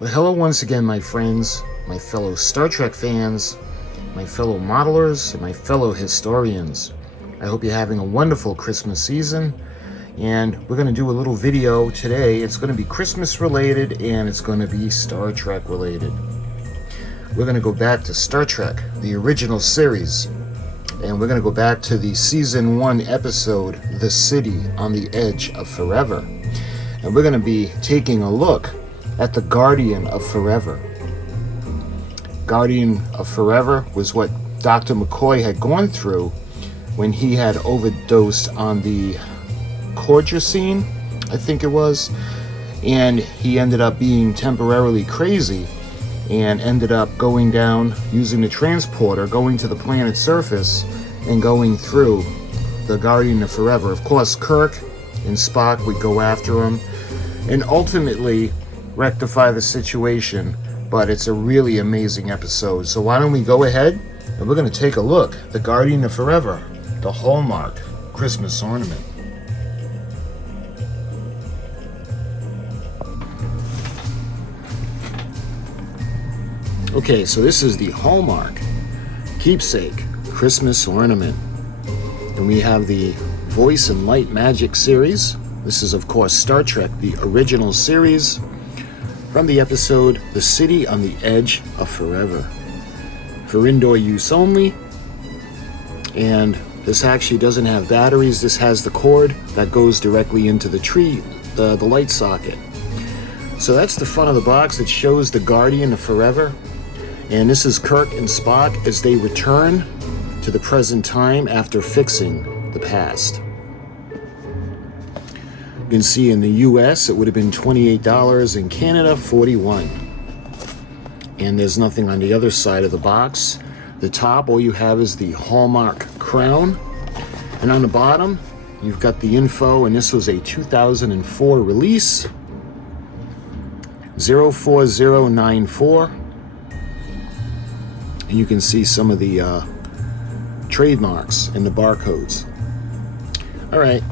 Well, hello once again, my friends, my fellow Star Trek fans, my fellow modelers, and my fellow historians. I hope you're having a wonderful Christmas season, and we're going to do a little video today. It's going to be Christmas related, and it's going to be Star Trek related. We're going to go back to Star Trek, the original series, and we're going to go back to the Season 1 episode, The City on the Edge of Forever. And we're going to be taking a look at the Guardian of Forever. Guardian of Forever was what Dr. McCoy had gone through when he had overdosed on the Cortazene, I think it was, and he ended up being temporarily crazy and ended up going down using the transporter, going to the planet's surface and going through the Guardian of Forever. Of course, Kirk and Spock would go after him and ultimately rectify the situation, but it's a really amazing episode. So why don't we go ahead and we're going to take a look at the Guardian of Forever, the Hallmark Christmas ornament. Okay, so this is the Hallmark Keepsake Christmas ornament, and we have the Voice and Light Magic series. This is, of course, Star Trek, the original series, from the episode The City on the Edge of Forever. For indoor use only, and this actually doesn't have batteries. This has the cord that goes directly into the tree, the light socket. So that's the front of the box. It shows the Guardian of Forever, and this is Kirk and Spock as they return to the present time after fixing the past. You can see in the US it would have been $28, in Canada $41. And there's nothing on the other side of the box. The top, all you have is the Hallmark crown, and on the bottom you've got the info, and this was a 2004 release, 04094, and you can see some of the trademarks and the barcodes. All right.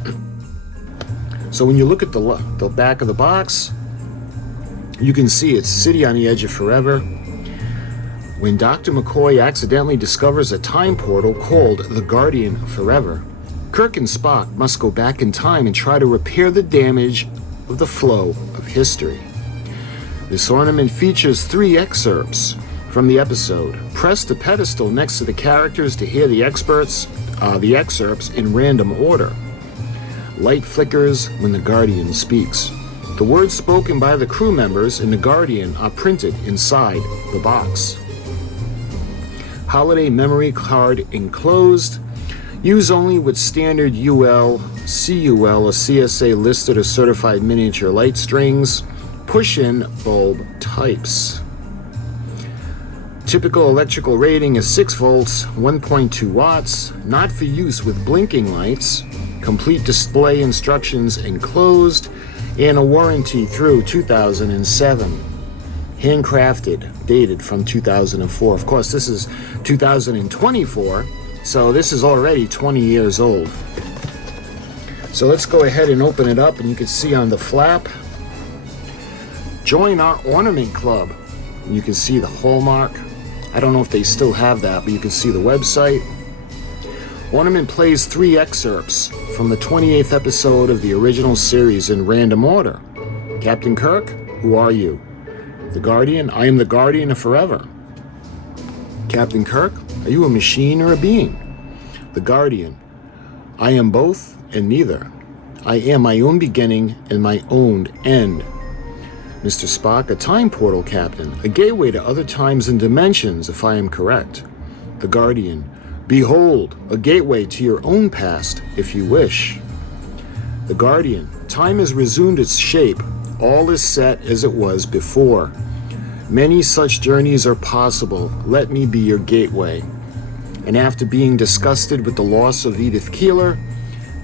So when you look at the back of the box, you can see it's City on the Edge of Forever. When Dr. McCoy accidentally discovers a time portal called the Guardian of Forever, Kirk and Spock must go back in time and try to repair the damage of the flow of history. This ornament features 3 excerpts from the episode. Press the pedestal next to the characters to hear the excerpts in random order. Light flickers when the Guardian speaks. The words spoken by the crew members in the Guardian are printed inside the box. Holiday memory card enclosed. Use only with standard UL, CUL, or CSA listed or certified miniature light strings. Push-in bulb types. Typical electrical rating is 6 volts, 1.2 watts. Not for use with blinking lights. Complete display instructions enclosed, and a warranty through 2007. Handcrafted, dated from 2004. Of course, this is 2024, so this is already 20 years old. So let's go ahead and open it up, and you can see on the flap, join our Ornament Club. And you can see the Hallmark. I don't know if they still have that, but you can see the website. Ornament plays 3 excerpts from the 28th episode of the original series in random order. Captain Kirk, who are you? The Guardian, I am the Guardian of Forever. Captain Kirk, are you a machine or a being? The Guardian, I am both and neither. I am my own beginning and my own end. Mr. Spock, a time portal captain, a gateway to other times and dimensions, if I am correct. the Guardian. Behold, a gateway to your own past, if you wish. The Guardian. Time has resumed its shape. All is set as it was before. Many such journeys are possible. Let me be your gateway. And after being disgusted with the loss of Edith Keeler,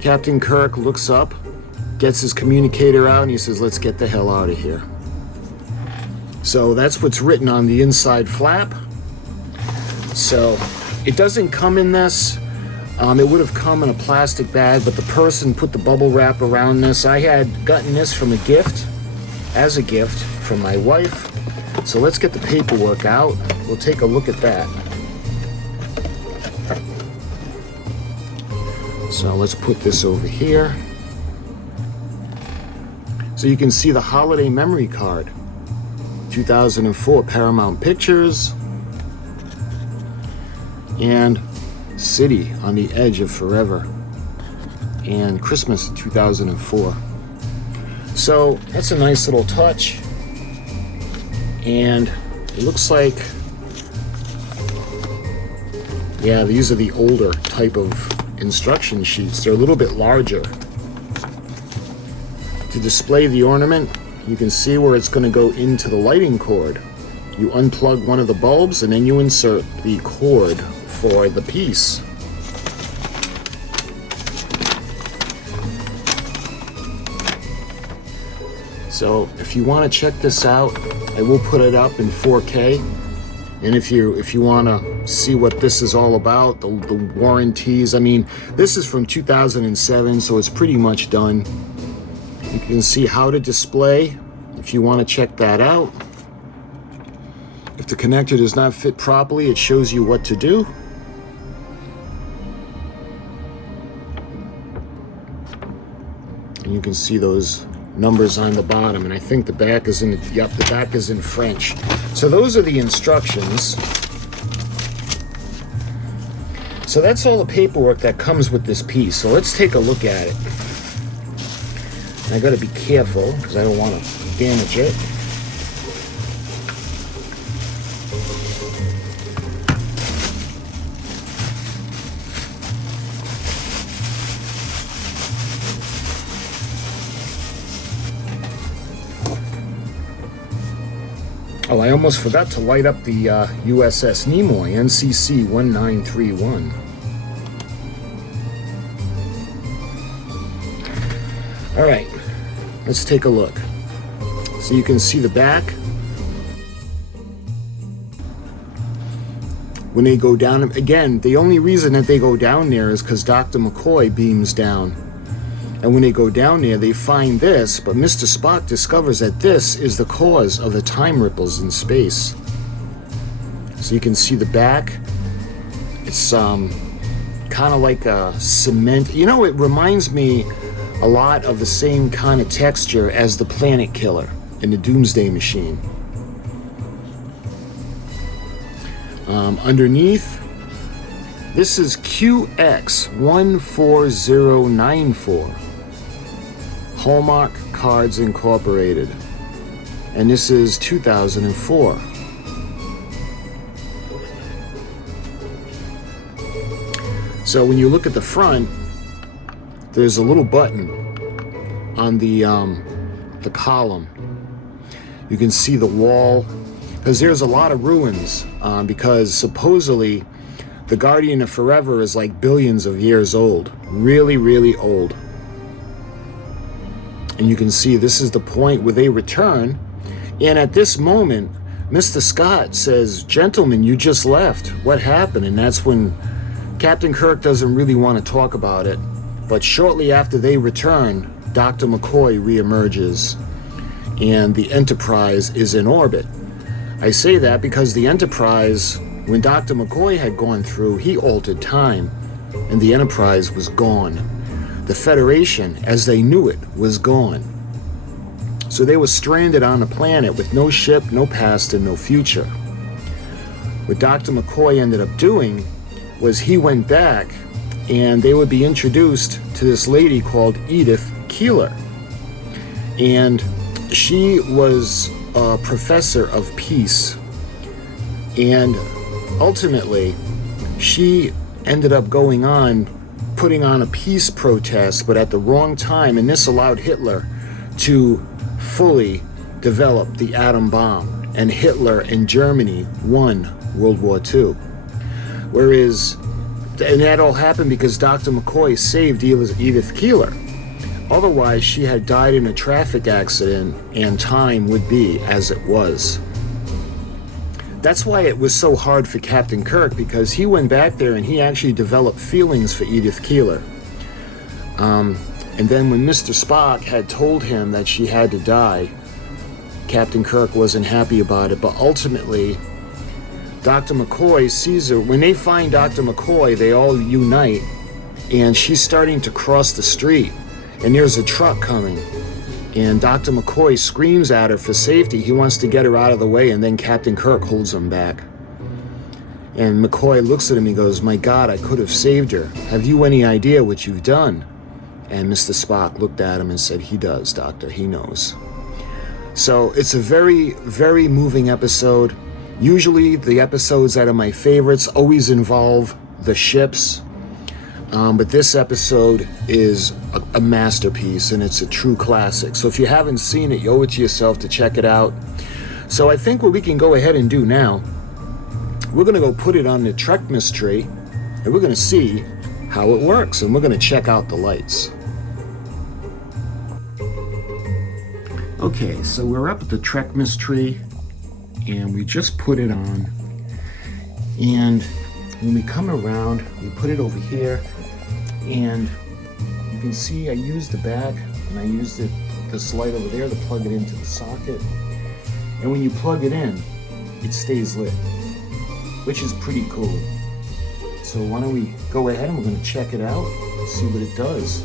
Captain Kirk looks up, gets his communicator out, and he says, let's get the hell out of here. So that's what's written on the inside flap. So it doesn't come in this. It would have come in a plastic bag, but the person put the bubble wrap around this. I had gotten this from a gift, as a gift from my wife. So let's get the paperwork out. We'll take a look at that. So let's put this over here. So you can see the holiday memory card. 2004 Paramount Pictures. And City on the Edge of Forever. And Christmas 2004. So that's a nice little touch. And it looks like, yeah, these are the older type of instruction sheets. They're a little bit larger. To display the ornament, you can see where it's going to go into the lighting cord. You unplug one of the bulbs and then you insert the cord for the piece. So if you want to check this out, I will put it up in 4K. And if you want to see what this is all about, the warranties, I mean, this is from 2007, so it's pretty much done. You can see how to display if you want to check that out. If the connector does not fit properly, it shows you what to do. And you can see those numbers on the bottom, and I think the back is in, yep, the back is in French. So those are the instructions. So that's all the paperwork that comes with this piece. So let's take a look at it. I gotta be careful because I don't want to damage it. Oh, I almost forgot to light up the USS Nimoy, NCC 1931. All right, let's take a look. So you can see the back. When they go down, again, the only reason that they go down there is because Dr. McCoy beams down. And when they go down there, they find this, but Mr. Spock discovers that this is the cause of the time ripples in space. So you can see the back. It's kind of like a cement. You know, it reminds me a lot of the same kind of texture as the Planet Killer in the Doomsday Machine. Underneath, this is QX14094. Hallmark Cards Incorporated, and this is 2004. So when you look at the front, there's a little button on the column. You can see the wall, because there's a lot of ruins, because supposedly the Guardian of Forever is like billions of years old, really, really old. And you can see this is the point where they return. And at this moment, Mr. Scott says, "Gentlemen, you just left. What happened?" And that's when Captain Kirk doesn't really want to talk about it. But shortly after they return, Dr. McCoy reemerges. And the Enterprise is in orbit. I say that because the Enterprise, when Dr. McCoy had gone through, he altered time. And the Enterprise was gone. The Federation, as they knew it, was gone. So they were stranded on a planet with no ship, no past, and no future. What Dr. McCoy ended up doing was he went back and they would be introduced to this lady called Edith Keeler. And she was a professor of peace. And ultimately, she ended up putting on a peace protest, but at the wrong time, and this allowed Hitler to fully develop the atom bomb, and Hitler and Germany won World War II. And that all happened because Dr. McCoy saved Edith Keeler. Otherwise, she had died in a traffic accident, and time would be as it was. That's why it was so hard for Captain Kirk, because he went back there and he actually developed feelings for Edith Keeler. And then when Mr. Spock had told him that she had to die, Captain Kirk wasn't happy about it, but ultimately Dr. McCoy sees her. When they find Dr. McCoy, they all unite, and she's starting to cross the street, and there's a truck coming, and Dr. McCoy screams at her for safety. He wants to get her out of the way, and then Captain Kirk holds him back. And McCoy looks at him, he goes, "My God, I could have saved her. Have you any idea what you've done?" And Mr. Spock looked at him and said, "He does, Doctor, he knows." So it's a very, very moving episode. Usually the episodes that are my favorites always involve the ships, but this episode is a masterpiece, and it's a true classic. So if you haven't seen it, you owe it to yourself to check it out. So I think what we can go ahead and do now, we're going to go put it on the Trekmas tree, and we're going to see how it works, and we're going to check out the lights. Okay, so we're up at the Trekmas tree, and we just put it on, and when we come around, we put it over here, and you can see I used the back, and I used this light over there to plug it into the socket, and when you plug it in, it stays lit, which is pretty cool. So why don't we go ahead and we're going to check it out, see what it does.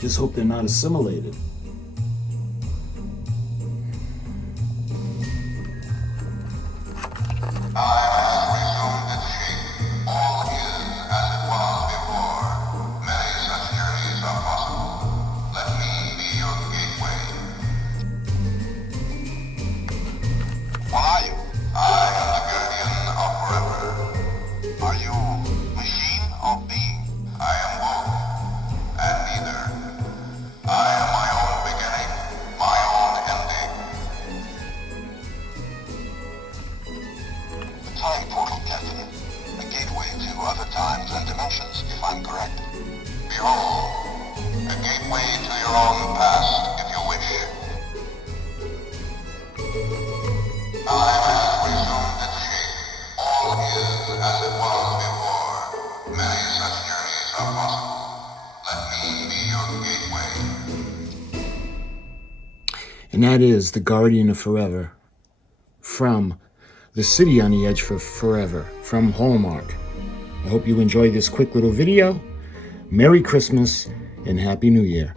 Just hope they're not assimilated. Time portal, Captain. A gateway to other times and dimensions, if I'm correct. Behold, a gateway to your own past, if you wish. Time has resumed its shape. All is as it was before. Many such journeys are possible. Let me be your gateway. And that is The Guardian of Forever, from The City on the Edge for Forever, from Hallmark. I hope you enjoyed this quick little video. Merry Christmas and Happy New Year.